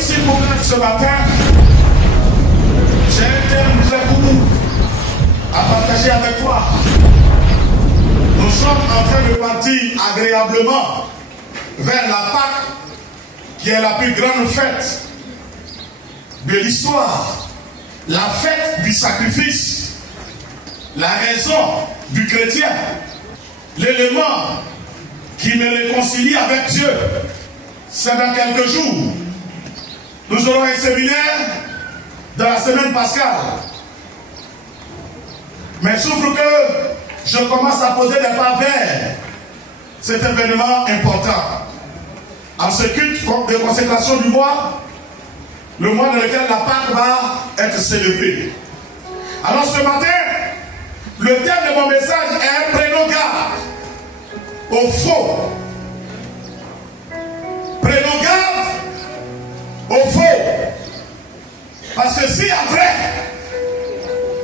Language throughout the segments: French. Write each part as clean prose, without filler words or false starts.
s'il vous plaît, ce matin, j'ai un thème très court à partager avec toi. Nous sommes en train de partir agréablement vers la Pâque, qui est la plus grande fête de l'histoire, la fête du sacrifice, la raison du chrétien, l'élément qui me réconcilie avec Dieu. C'est dans quelques jours. Nous aurons un séminaire dans la semaine pascale. Mais souffre que je commence à poser des pas vers cet événement important. En ce culte de consécration du mois, le mois dans lequel la Pâque va être célébrée. Alors ce matin, le thème de mon message est prenons garde au faux. Prenons garde au faux. Parce que s'il y a vrai,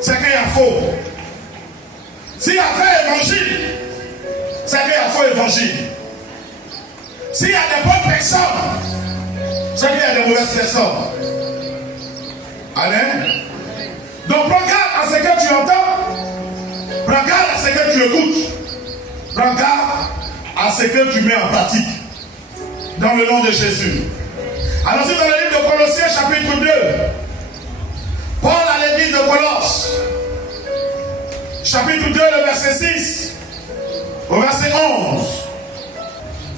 c'est qu'il y a faux. S'il y a vrai évangile, c'est qu'il y a faux évangile. S'il y a des bonnes personnes, c'est qu'il y a des mauvaises personnes. Amen. Donc prends garde à ce que tu entends. Prends garde à ce que tu écoutes. Prends garde à ce que tu mets en pratique. Dans le nom de Jésus. Allons-y dans le livre de Colossiens chapitre 2. Paul à l'église de Colosse. Chapitre 2, le verset 6. Au verset 11.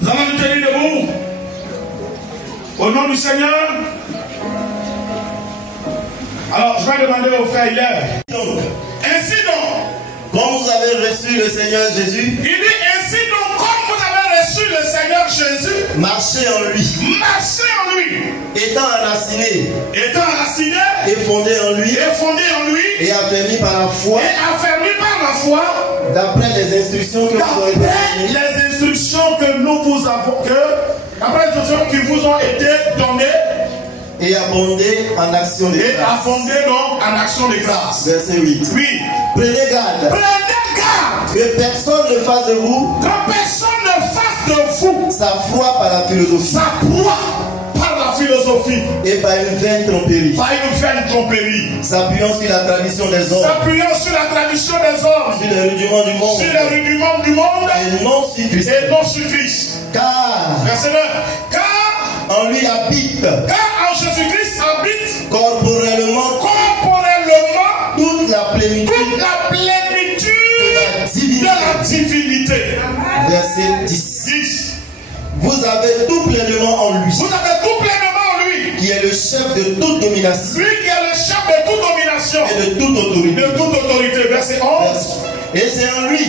Nous allons nous tenir debout. Au nom du Seigneur. Alors, je vais demander au frère Hilaire. Ainsi donc, comme vous avez reçu le Seigneur Jésus, il dit ainsi donc, comme vous avez reçu le Seigneur Jésus, marchez en lui. Marchez en lui. Étant enraciné. Étant enraciné. Et fondé en lui. Et fondé en lui. Et affermi par la foi. Et affermi par la foi. D'après les instructions que vous avez données. Les instructions que nous vous avons, après les instructions qui vous ont été données. Et abonder en action de grâce. Et abonder donc en action de grâce. Verset 8. Oui. Prenez garde. Prenez garde. Que personne ne fasse de vous. Que personne ne fasse de vous. Sa foi par la philosophie. Sa foi par la philosophie. Et par une vaine tromperie. Par une vaine tromperie. S'appuyant sur la tradition des hommes. S'appuyant sur la tradition des hommes. Sur les rudiments du monde. Sur les rudiments du monde. Et non sur Christ. Et non sur Christ. Car. Verset 9. Car en lui habite. Car en Jésus-Christ habite. Corporellement. Toute la plénitude. Toute la plénitude de la divinité. Verset 10. Vous avez tout pleinement en lui. Vous avez tout pleinement en lui. Qui est le chef de toute domination. Lui qui est le chef de toute domination. Et de toute autorité. De toute autorité. Verset 11. Et c'est en lui.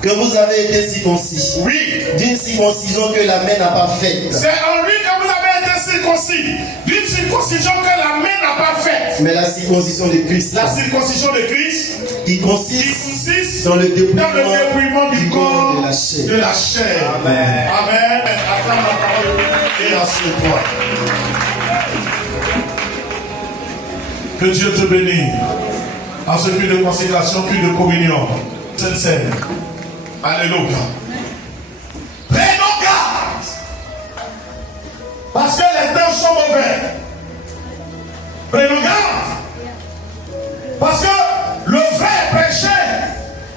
Que vous avez été circoncis. Oui. D'une circoncision que la main n'a pas faite. C'est en lui que vous avez été circoncis. D'une circoncision que la main n'a pas faite. Mais la circoncision de Christ. La circoncision de Christ. Qui consiste dans le dépouillement du corps de la chair. Amen. Amen. Attends la parole et assieds-toi. Que Dieu te bénisse. En ce culte de consécration, culte de communion. Cette scène. Alléluia. Prenons garde. Parce que les temps sont mauvais. Prenons garde. Parce que le vrai est prêché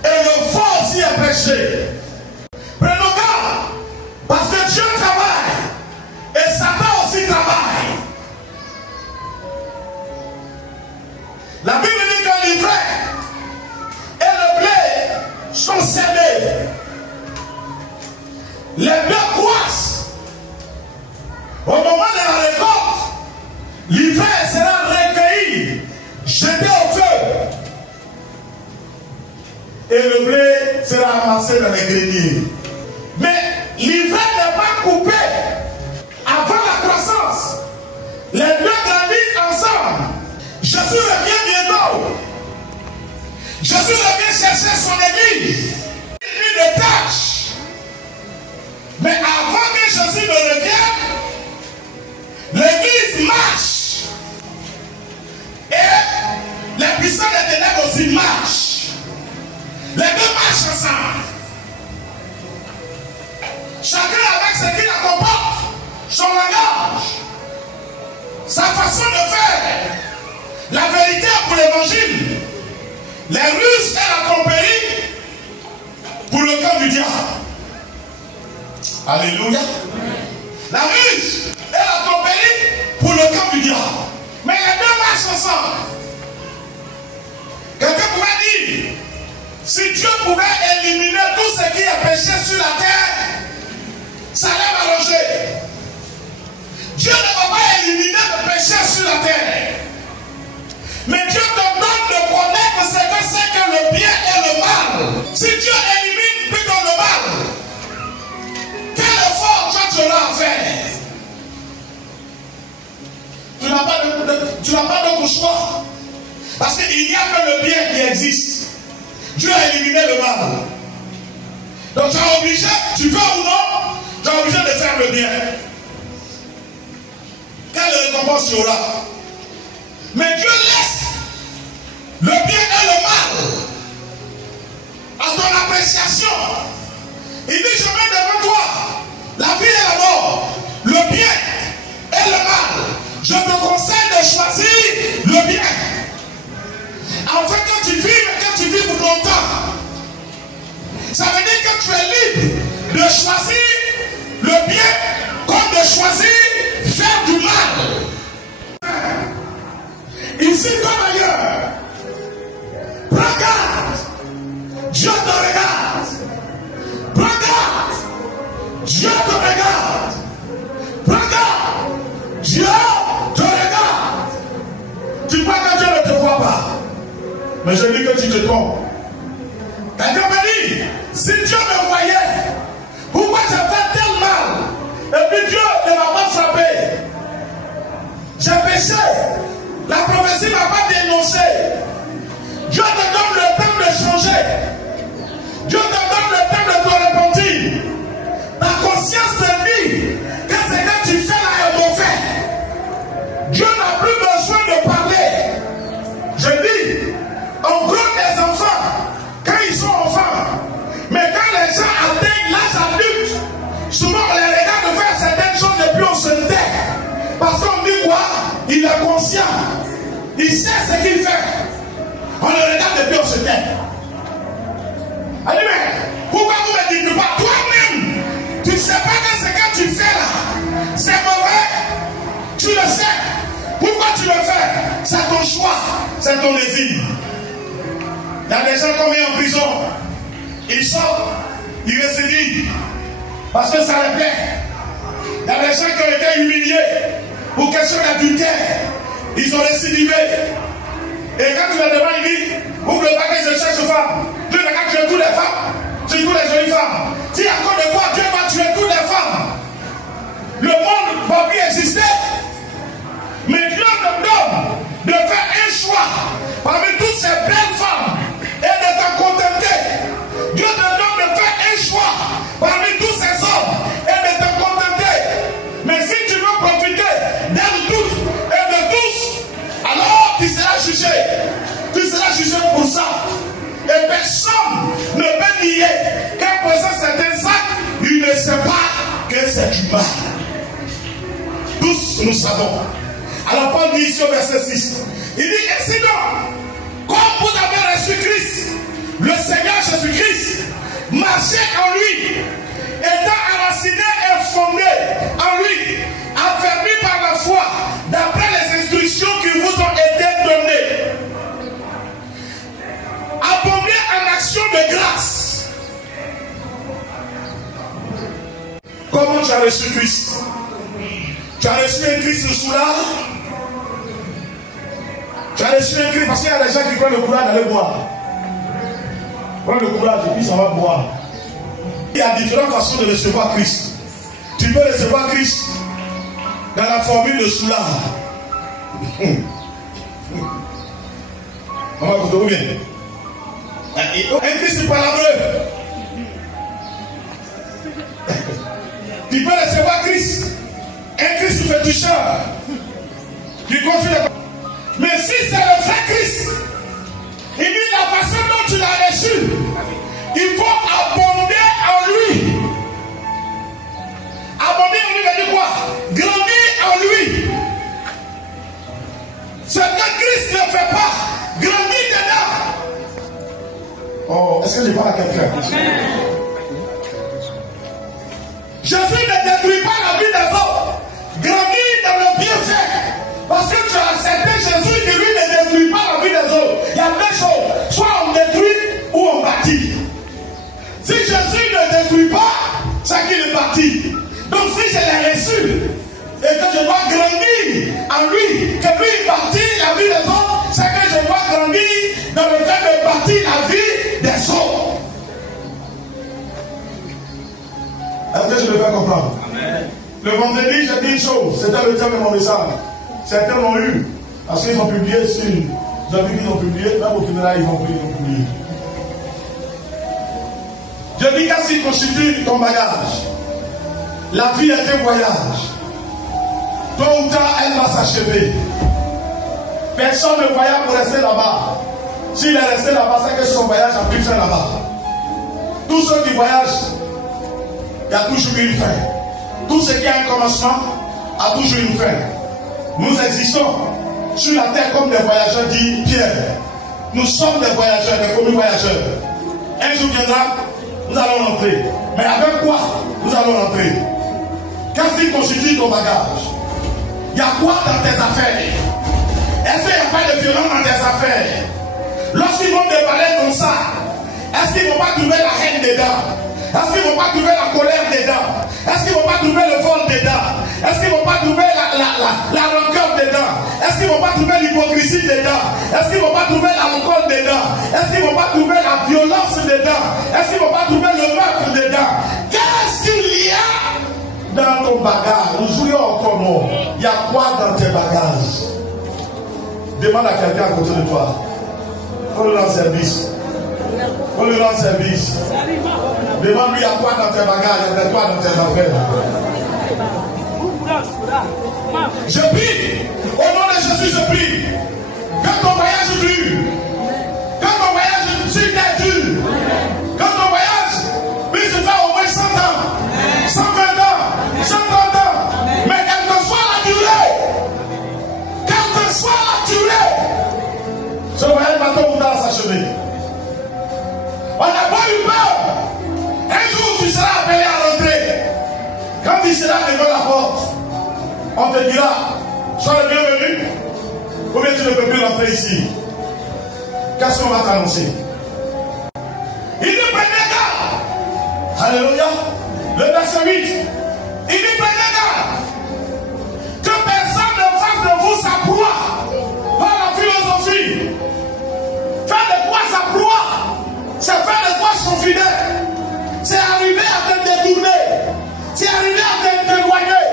et le faux aussi est prêché. Prenons garde. Parce que Dieu travaille et Satan aussi travaille. La Bible dit que l'ivraie et le blé sont semés. Les deux croissent. Au moment de la récolte, l'ivraie sera recueilli, jeté au feu. Et le blé sera amassé dans les greniers. Mais l'ivraie n'est pas coupé avant la croissance. Les deux grandissent ensemble. Jésus revient bientôt. Jésus revient chercher son église. Il de tâches. Mais avant que Jésus ne revienne, l'église marche. Et les puissants des ténèbres aussi marchent. Les deux marchent ensemble. Chacun avec ce qu'il la comporte. son langage, sa façon de faire, la vérité pour l'évangile, les ruses et la tromperie pour le camp du diable. Alléluia. La ruse et la tromperie pour le camp du diable. Mais les deux marchent ensemble. Quelqu'un pourrait dire, si Dieu pouvait éliminer tout ce qui est péché sur la terre, ça allait m'arranger. Dieu ne va pas éliminer le péché sur la terre. Mais Dieu te donne de connaître ce que c'est que le bien et le mal. Si Dieu élimine plutôt le mal, quel effort toi tu auras à faire? Tu n'as pas d'autre choix. Parce qu'il n'y a que le bien qui existe. Dieu a éliminé le mal. Donc tu es obligé, tu veux ou non, tu es obligé de faire le bien. Quelle récompense tu auras? Mais Dieu laisse le bien et le mal à ton appréciation. Il dit, je mets devant toi la vie et la mort, le bien et le mal. Je te conseille de choisir le bien. Afin que tu vives longtemps. Ça veut dire que tu es libre de choisir le bien comme de choisir faire du mal. Ici comme ailleurs, prends garde. Dieu te regarde. Prends garde. Dieu te regarde. Prends garde. Dieu te regarde. Tu crois que Dieu ne te voit pas. Mais je dis que tu te trompes. Quelqu'un me dit, si Dieu me voyait, pourquoi j'ai fait tel mal? Et puis Dieu ne m'a pas frappé. J'ai péché. La prophétie ne m'a pas dénoncé. Dieu te donne le temps de changer. Dieu te donne le temps de te repentir. Ta conscience te dit que ce que tu fais là est mauvais. Dieu n'a plus besoin de parler. Je dis, en gros des enfants, quand ils sont enfants, mais quand les gens atteignent l'âge adulte, souvent on les regarde faire certaines choses et puis on se tait. Parce qu'on dit quoi? Il est conscient. Il sait ce qu'il fait. On le regarde et puis on se tait. Allez, mais pourquoi vous ne me dites pas toi-même? Tu ne sais pas que ce que tu fais là, c'est mauvais. Tu le sais. Pourquoi tu le fais? C'est ton choix. C'est ton désir. Il y a des gens qu'on met en prison. Ils sortent, ils récidivent. Parce que ça les plaît. Il y a des gens qui ont été humiliés pour question d'adultère. Ils ont récidivé. Et quand tu leur demandes, il dit, ouvre le paquet, je cherche femme. Dieu n'a qu'à tuer toutes les femmes. Tue toutes les jolies femmes. Si à cause de quoi Dieu va tuer toutes les femmes. Le monde va plus exister. Mais Dieu te donne de faire un choix parmi toutes ces belles femmes et de te contenter. Dieu te donne de faire un choix parmi tous ces hommes et de te contenter. Mais si tu veux profiter d'elles toutes et de tous, alors tu seras jugé. Tu seras jugé pour ça. Et personne ne peut nier qu'en faisant certains actes, il ne sait pas que c'est du mal. Tous nous savons. Alors Paul dit ici au verset 6, il dit, ainsi donc, comme vous avez reçu Christ, le Seigneur Jésus-Christ, marchez en lui, étant enraciné et fondé en lui, affermi par la foi, d'après les instructions qui vous ont été données. Abondez en action de grâce. Comment tu as reçu Christ? Tu as reçu un Christ sous là. Tu as reçu un Christ parce qu'il y a des gens qui prennent le courage d'aller boire. Prends le courage et puis ça va boire. Il y a différentes façons de recevoir Christ. Tu peux recevoir Christ dans la formule de Soula. On va vous bien. Un Christ palabreux. Tu peux recevoir Christ. Un Christ féticheur. Qui confie la... Mais si c'est le vrai Christ, il dit la façon dont tu l'as reçu, il faut abonder en lui. Abonder en lui veut dire quoi? Grandir en lui. Ce que Christ ne fait pas, grandir dedans. Oh, est-ce que je parle à quelqu'un? Jésus ne détruit pas la vie des autres. Grandir dans le bienfait. Parce que tu as accepté Jésus qui lui ne détruit pas la vie des autres. Il y a deux choses. Soit on détruit ou on bâtit. Si Jésus ne détruit pas, c'est qu'il est bâti. Donc si je l'ai reçu et que je dois grandir en lui, que lui bâtit la vie des autres, c'est que je dois grandir dans le fait de bâtir la vie des autres. Est-ce que je le fais comprendre? Amen. Le vendredi, j'ai dit une chose, c'était le thème de mon message. Certains l'ont eu, parce qu'ils ont publié sur. J'ai vu qu'ils ont publié, même au funérailles, ils ont publié. Je dis qu'est-ce qui constitue ton bagage? La vie est un voyage. Tôt ou tard, elle va s'achever. Personne ne voyage pour rester là-bas. S'il est resté là-bas, c'est que son voyage a pu faire là-bas. Tous ceux qui voyagent, il y a toujours une fin. Tout ce qui a un commencement a toujours une fin. Nous existons sur la terre comme des voyageurs, dit Pierre. Nous sommes des voyageurs, des commis voyageurs. Un jour viendra, nous allons rentrer. Mais avec quoi nous allons rentrer? Qu'est-ce qui constitue ton bagage? Il y a quoi dans tes affaires? Est-ce qu'il n'y a pas de violence dans tes affaires? Lorsqu'ils vont te parler comme ça, est-ce qu'ils ne vont pas trouver la haine dedans? Est-ce qu'ils ne vont pas trouver la colère dedans? Est-ce qu'ils ne vont pas trouver le vol dedans? Est-ce qu'ils ne vont pas trouver la rancœur dedans? Est-ce qu'ils ne vont pas trouver l'hypocrisie dedans? Est-ce qu'ils ne vont pas trouver l'alcool dedans? Est-ce qu'ils ne vont pas trouver la violence dedans? Est-ce qu'ils ne vont pas trouver le meurtre dedans? Qu'est-ce qu'il y a dans ton bagage? Nous jouons encore mot. Il y a quoi dans tes bagages? Demande à quelqu'un à côté de toi. Faut le rendre service. Faut lui rendre service. Demande-lui, il y a quoi dans tes bagages, il y a quoi dans tes affaires. Je prie, au nom de Jésus, je prie, que ton voyage dure, que ton voyage sur terre dure, que ton voyage puisse faire au moins 100 ans, 120 ans, 130 ans, mais quelle que soit la durée, quelle que soit la durée, ce voyage va tôt ou tard s'achever. On n'a pas eu peur. Un jour, tu seras appelé à rentrer. Quand tu seras devant la porte, on te dira, sois le bienvenu, ou bien tu ne peux plus rentrer ici. Qu'est-ce qu'on va t'annoncer? Il nous prenait garde. Alléluia. Le verset 8. Il nous prenait garde. Que personne ne fasse de vous sa proie par la philosophie. Faire de quoi sa proie? C'est faire de toi son fidèle. C'est arriver à te détourner. C'est arriver à t'éloigner.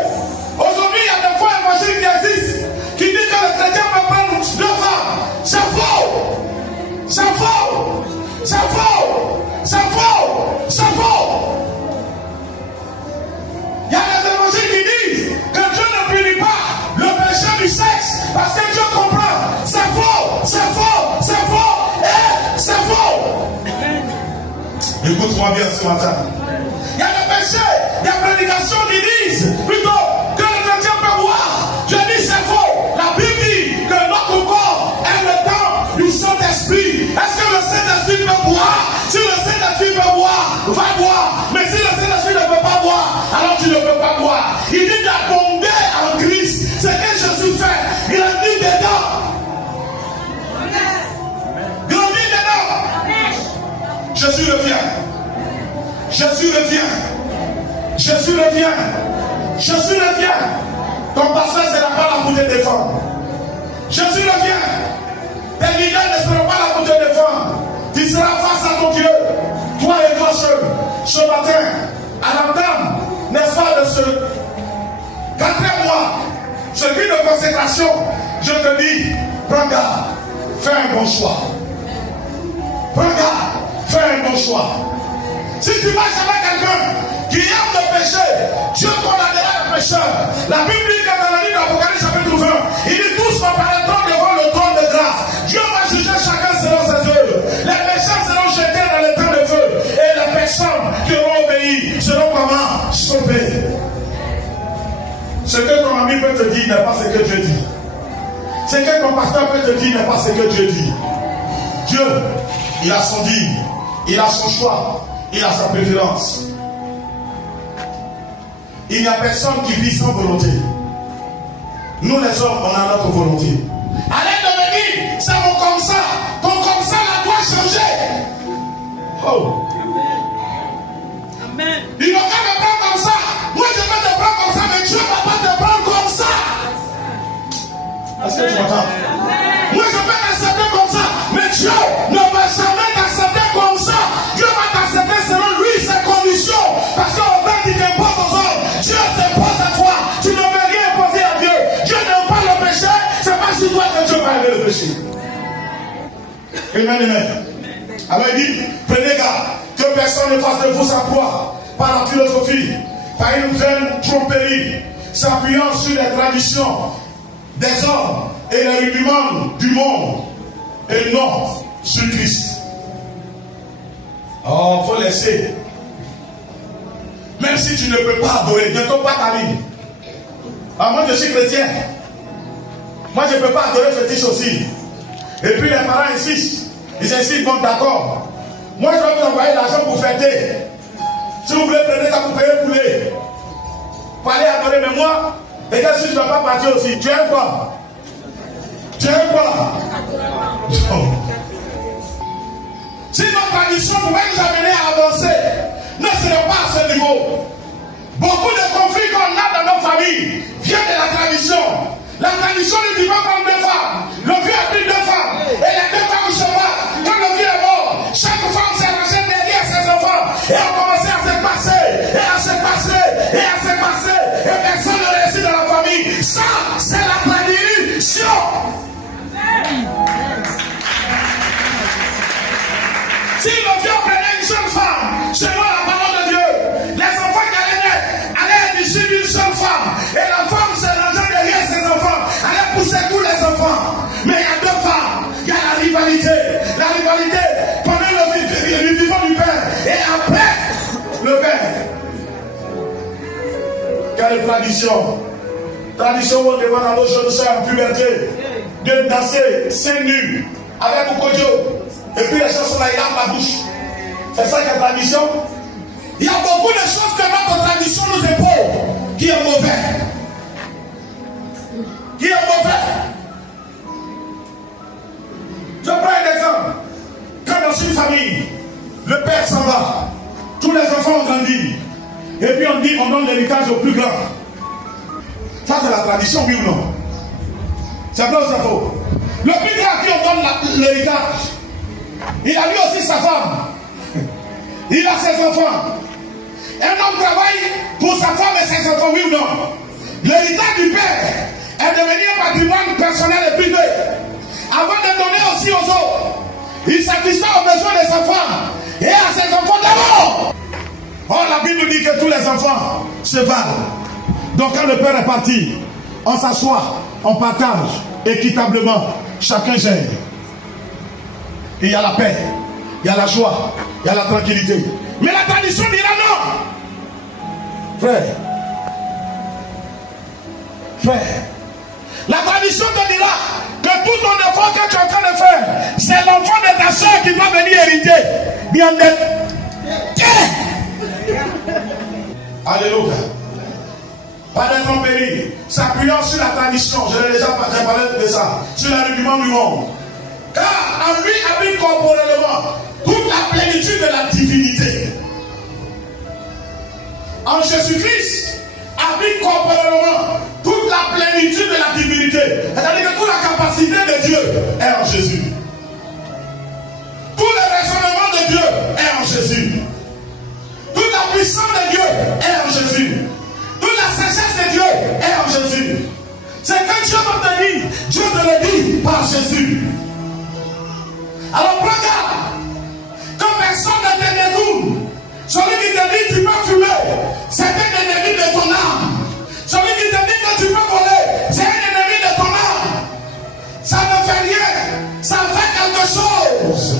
Aujourd'hui, il y a des fois évangéliques qui existent, qui disent que le chrétien peut prendre 2 femmes. C'est faux. C'est faux. C'est faux. C'est faux. C'est faux. Il y a des évangéliques qui disent que Dieu ne punit pas le péché du sexe parce que Dieu comprend. C'est faux. C'est faux. C'est faux. Et c'est faux. Écoute-moi bien ce matin. Il y a des péchés, des prédications qui disent plutôt que le chrétien peut boire. Je dis c'est faux. La Bible dit que notre corps est le temple du Saint-Esprit. Est-ce que le Saint-Esprit peut boire? Si le Saint-Esprit peut boire, va boire. Mais si le Saint-Esprit ne peut pas boire, alors tu ne peux pas boire. Il dit d'abonder en Christ. C'est que Jésus fait. Grandis dedans. Grandis dedans. Jésus revient. Jésus revient. Jésus revient. Jésus revient. Ton pasteur ne sera pas là pour te défendre. Jésus revient. Tes leaders ne seront pas là pour te défendre. Tu seras face à ton Dieu. Toi et toi seul. Ce matin, à l'entame, n'est-ce pas, de ce 4e mois, ce but de consécration, je te dis, prends garde, fais un bon choix. Prends garde, fais un bon choix. Si tu marches avec quelqu'un qui aime le péché, Dieu condamnera le pécheur. La Bible dit que dans le livre d'Apocalypse chapitre 20, il dit tous comparaîtront devant le trône de grâce. Dieu va juger chacun selon ses œuvres. Les pécheurs seront jetés dans le temps de feu. Et les personnes qui auront obéi seront comment? Sauvées. Ce que ton ami peut te dire n'est pas ce que Dieu dit. Ce que ton pasteur peut te dire n'est pas ce que Dieu dit. Dieu, il a son dit, il a son choix, il a sa préférence. Il n'y a personne qui vit sans volonté. Nous les hommes, on a notre volonté. Allez devenir, c'est mon comme ça. Ton comme ça là doit changer. Oh. Amen. Il n'a qu'à me prendre comme ça. Moi je vais te prendre comme ça, mais Dieu ne va pas te prendre comme ça. Est-ce que tu m'entends? Moi je vais t'accepter comme ça, mais Dieu ne va jamais t'accepter comme ça. Dieu va t'accepter selon lui, ses conditions. Parce qu'au fait qu'il t'impose aux hommes, Dieu t'impose à toi. Tu ne veux rien imposer à Dieu. Dieu n'aime pas le péché, c'est pas sur toi que Dieu va aimer le péché. Amen, amen. Alors il dit, prenez garde que personne ne fasse de vous sa proie par la philosophie, par une vaine tromperie, s'appuyant sur les traditions des hommes et les rudiments du monde, et non sur Christ. Oh, il faut laisser. Même si tu ne peux pas adorer, ne tombe pas ta ligne. Ah, moi je suis chrétien. Moi je ne peux pas adorer fétiche aussi. Et puis les parents insistent. Ils insistent, bon d'accord. Moi je vais vous envoyer l'argent pour fêter. Si vous voulez prenez ça pour payer le poulet. Pour aller adorer, mais moi, et que si je ne vais pas partir aussi, tu aimes quoi? Tu aimes quoi? Si notre tradition pouvait nous amener à avancer, ne serait pas à ce niveau. Beaucoup de conflits qu'on a dans nos familles viennent de la tradition. La tradition nous dit pas prendre deux femmes. Le vieux a pris deux femmes. Et les deux femmes se battent. Quand le vieux est mort, chaque femme s'est rangée derrière ses enfants. Et on commençait à se passer. Et à se passer. Et à se passer. Et personne ne réussit dans la famille. Ça, c'est la tradition. Si le vieux prenait une seule femme, selon la parole de Dieu, les enfants qui allaient naître allaient être issus d'une seule femme. Et la femme se rangeait derrière ses enfants, allait pousser tous les enfants. Mais il y a deux femmes, il y a la rivalité. La rivalité pendant le vivant du Père et après le Père. Quelle tradition? Tradition où on demande à nos jeunes soeurs en puberté de danser seins nus avec Okodio. Et puis les chansons là, il a la bouche. C'est ça qui est la tradition. Il y a beaucoup de choses que notre tradition nous impose qui est mauvais. Qui est mauvais. Je prends un exemple. Quand dans une famille, le père s'en va, tous les enfants ont grandi. Et puis on dit, on donne l'héritage au plus grand. Ça c'est la tradition, oui ou non? C'est vrai ou c'est faux? Le plus grand à qui on donne l'héritage, il a lui aussi sa femme. Il a ses enfants. Un homme travaille pour sa femme et ses enfants, oui ou non? L'héritage du père est devenu un patrimoine personnel et privé. Avant de donner aussi aux autres, il satisfait aux besoins de sa femme et à ses enfants d'abord. Or, la Bible nous dit que tous les enfants se valent. Donc, quand le père est parti, on s'assoit, on partage équitablement, chacun gère. Et il y a la paix, il y a la joie, il y a la tranquillité. Mais la tradition dira non. Frère, la tradition te dira que tout ton effort que tu es en train de faire, c'est l'enfant de ta soeur qui doit venir hériter. Bien d'être. Alléluia. Pas de tromperie. S'appuyant sur la tradition, je l'ai déjà parlé de ça, sur l'argument du monde. Car en lui habite corporellement toute la plénitude de la divinité. En Jésus-Christ habite corporellement toute la plénitude de la divinité. C'est-à-dire que toute la capacité de Dieu est en Jésus. Tout le raisonnement de Dieu est en Jésus. Toute la puissance de Dieu est en Jésus. Toute la sagesse de Dieu est en Jésus. C'est que Dieu va te dire, Dieu te le dit par Jésus. Alors prends garde, quand personne ne te détourne, celui qui te dit tu peux fumer, c'est un ennemi de ton âme. Celui qui te dit que tu peux voler, c'est un ennemi de ton âme. Ça ne fait rien, ça fait quelque chose.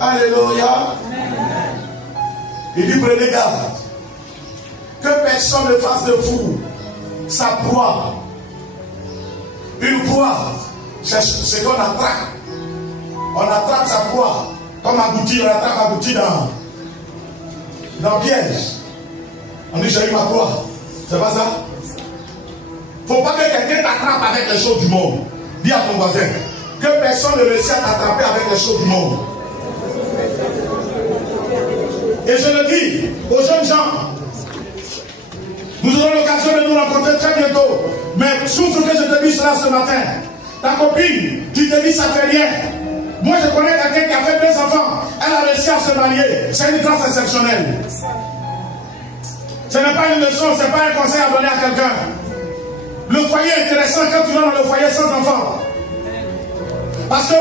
Alléluia. Il dit prenez garde que personne ne fasse de fou sa proie. Une proie, c'est ce qu'on attrape. On attrape sa proie. Comme abouti, on attrape abouti dans le piège. On dit j'ai eu ma proie. C'est pas ça? Faut pas que quelqu'un t'attrape avec les choses du monde. Dis à ton voisin que personne ne réussit à t'attraper avec les choses du monde. Et je le dis aux jeunes gens, nous aurons l'occasion de nous rencontrer très bientôt. Mais souffre que je te dis cela ce matin. Ta copine, tu te dis ça fait rien. Moi je connais quelqu'un qui a fait 2 enfants. Elle a réussi à se marier. C'est une grâce exceptionnelle. Ce n'est pas une leçon, ce n'est pas un conseil à donner à quelqu'un. Le foyer est intéressant quand tu vas dans le foyer sans enfants. Parce que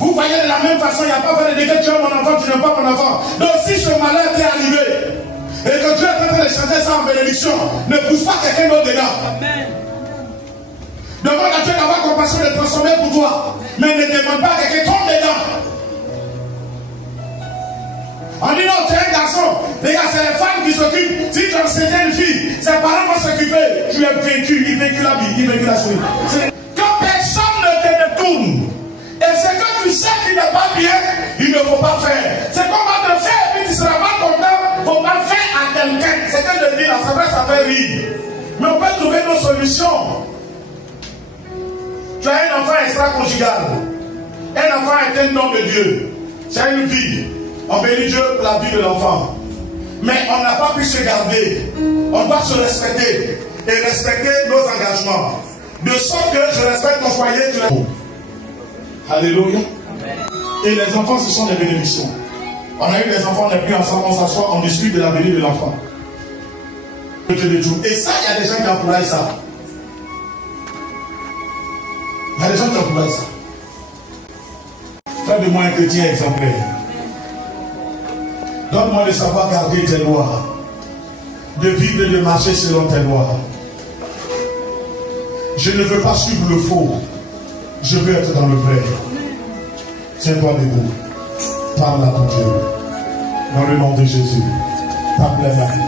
vous voyez de la même façon, il n'y a pas de dire que tu as mon enfant, tu n'as pas mon enfant. Donc si ce malheur t'est arrivé et que Dieu est en train de changer ça en bénédiction, ne pousse pas quelqu'un d'autre dedans. Amen. Demande à Dieu d'avoir compassion de transformer pour toi. Mais ne demande pas à quelqu'un tombe dedans. On dit non, tu es un garçon. Regarde, c'est les femmes qui s'occupent. Si tu enseignes une fille, ses parents vont s'occuper. Tu es vaincu, il vaincu la vie, il vaincu la souris. Quand personne ne te détourne, et ce que tu sais qui n'est pas bien, il ne faut pas faire. C'est qu'on va te faire et puis tu ne seras pas content. Il ne faut pas faire à quelqu'un. C'est que je dis là, c'est vrai, ça fait rire. Mais on peut trouver nos solutions. Tu as un enfant extra-conjugal. Un enfant est un don de Dieu. C'est une vie. On bénit Dieu pour la vie de l'enfant. Mais on n'a pas pu se garder. On doit se respecter. Et respecter nos engagements. De sorte que je respecte ton foyer. Alléluia. Et les enfants, ce sont des bénédictions. On a eu des enfants, on n'est plus ensemble, on s'assoit, on discute de la bénédiction de l'enfant. Et ça, il y a des gens qui emploient ça. Il y a des gens qui emploient ça. Fais de moi un chrétien exemplaire. Donne-moi de savoir garder tes lois, de vivre et de marcher selon tes lois. Je ne veux pas suivre le faux, je veux être dans le vrai. Tiens-toi debout, parle à ton Dieu, dans le nom de Jésus, parle à la vie.